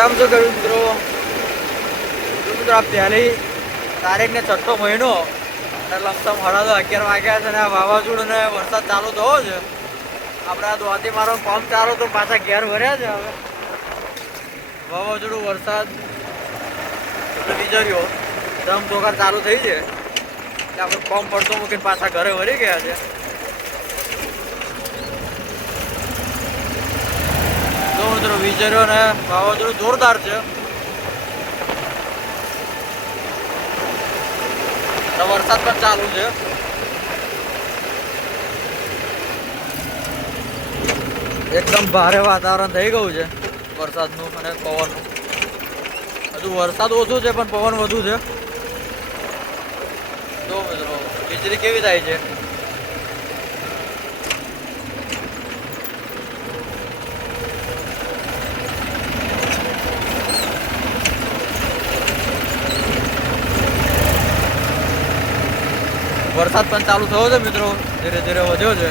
કેમ છો ખેડૂત મિત્રો? આ પહેલી તારીખને 6ઠ્ઠો મહિનો અને લમસમ 11:30 વાગ્યા છે અને આ વાવાઝોડું ને વરસાદ ચાલુ થયો છે. આપણે આ દોતી મારો પંપ ચાલો તો પાછા ઘેર ભર્યા છે. હવે વાવાઝોડું વરસાદ વીજળીઓ ધમધોકાર ચાલુ થઈ છે એટલે આપણે પંપ પડતો મૂકીને પાછા ઘરે ભરી ગયા છે. તો મિત્રો વીજળીઓ ને વાવાઝોડું જોરદાર છે. વરસાદ પણ ચાલુ છે. એકદમ ભારે વાતાવરણ થઈ ગયું છે વરસાદનું અને પવનનું. હજુ વરસાદ ઓછો છે પણ પવન વધુ છે. તો મિત્રો વીજળી કેવી થાય છે? વરસાદ પણ ચાલુ થયો છે મિત્રો, ધીરે ધીરે વધ્યો છે.